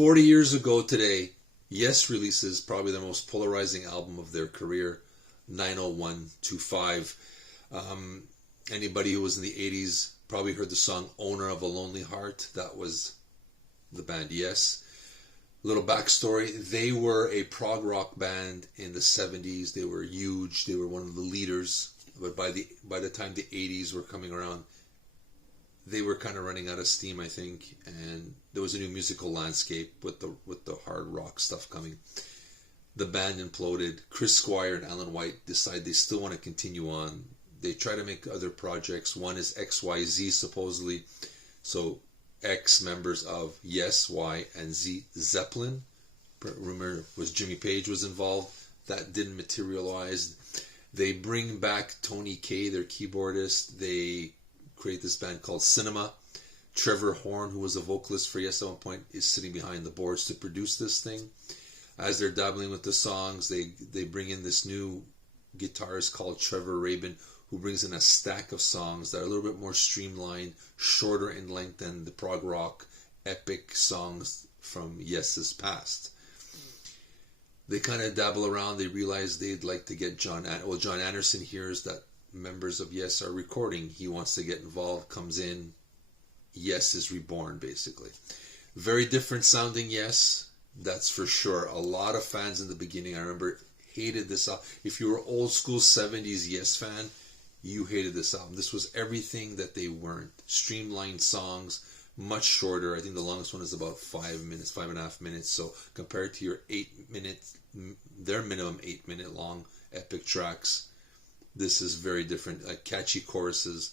40 years ago today, Yes releases probably the most polarizing album of their career, 90125. Anybody who was in the 80s probably heard the song Owner of a Lonely Heart. That was the band Yes. Little backstory, they were a prog rock band in the 70s. They were huge. They were one of the leaders. But by the time the 80s were coming around, they were kind of running out of steam, I think, and there was a new musical landscape with the hard rock stuff coming. The band imploded. Chris Squire and Alan White decide they still want to continue on. They try to make other projects. One is XYZ, supposedly. So X members of Yes, Y, and Z, Zeppelin. Rumor was Jimmy Page was involved. That didn't materialize. They bring back Tony Kaye, their keyboardist. They create this band called Cinema. Trevor Horn, who was a vocalist for Yes at one point, is sitting behind the boards to produce this thing. As they're dabbling with the songs, they bring in this new guitarist called Trevor Rabin, who brings in a stack of songs that are a little bit more streamlined, shorter in length than the prog rock epic songs from Yes's past. They kind of dabble around. They realize they'd like to get John Anderson hears that members of Yes are recording. He wants to get involved, comes in. Yes is reborn, basically. Very different sounding Yes, that's for sure. A lot of fans in the beginning, I remember, hated this album. If you were old school 70s Yes fan, you hated this album. This was everything that they weren't. Streamlined songs, much shorter. I think the longest one is about 5 minutes, 5.5 minutes. So compared to your 8 minutes, their minimum 8 minute long epic tracks, this is very different. Catchy choruses.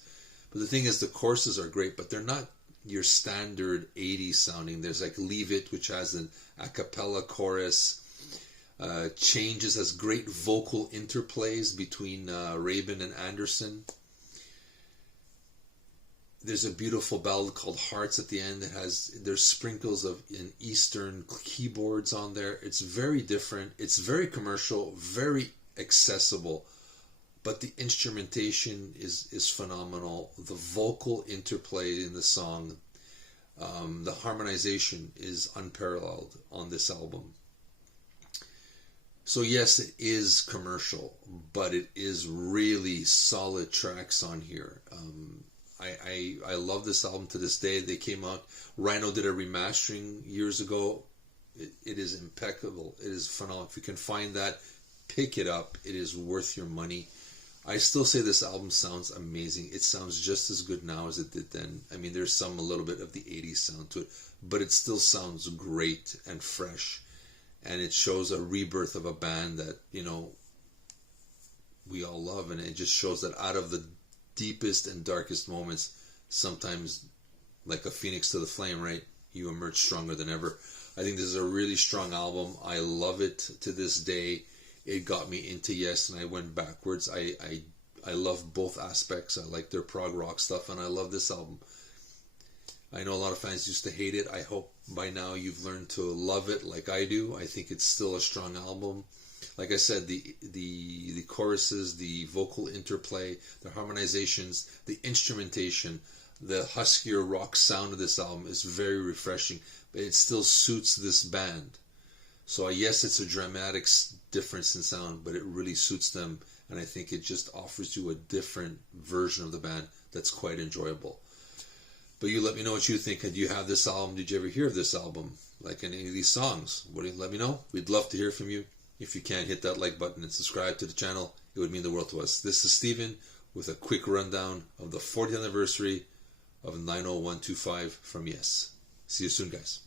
But the thing is, the choruses are great, but they're not your standard 80s sounding. There's like Leave It, which has an a cappella chorus. Changes, has great vocal interplays between Rabin and Anderson. There's a beautiful ballad called Hearts at the end. There's sprinkles of Eastern keyboards on there. It's very different. It's very commercial, very accessible. But the instrumentation is phenomenal. The vocal interplay in the song, the harmonization is unparalleled on this album. So yes, it is commercial, but it is really solid tracks on here. I love this album to this day. They came out, Rhino did a remastering years ago. It is impeccable. It is phenomenal. If you can find that, pick it up. It is worth your money. I still say this album sounds amazing. It sounds just as good now as it did then. I mean, there's a little bit of the 80s sound to it, but it still sounds great and fresh. And it shows a rebirth of a band that, we all love. And it just shows that out of the deepest and darkest moments, sometimes like a phoenix to the flame, right? You emerge stronger than ever. I think this is a really strong album. I love it to this day. It got me into Yes, and I went backwards. I love both aspects. I like their prog rock stuff, and I love this album. I know a lot of fans used to hate it. I hope by now you've learned to love it like I do. I think it's still a strong album. Like I said, the choruses, the vocal interplay, the harmonizations, the instrumentation, the huskier rock sound of this album is very refreshing, but it still suits this band. So yes, it's a dramatic difference in sound, but it really suits them, and I think it just offers you a different version of the band that's quite enjoyable. But you let me know what you think. Do you have this album? Did you ever hear of this album? Like any of these songs? Let me know. We'd love to hear from you. If you can, hit that like button and subscribe to the channel. It would mean the world to us. This is Steven with a quick rundown of the 40th anniversary of 90125 from Yes. See you soon, guys.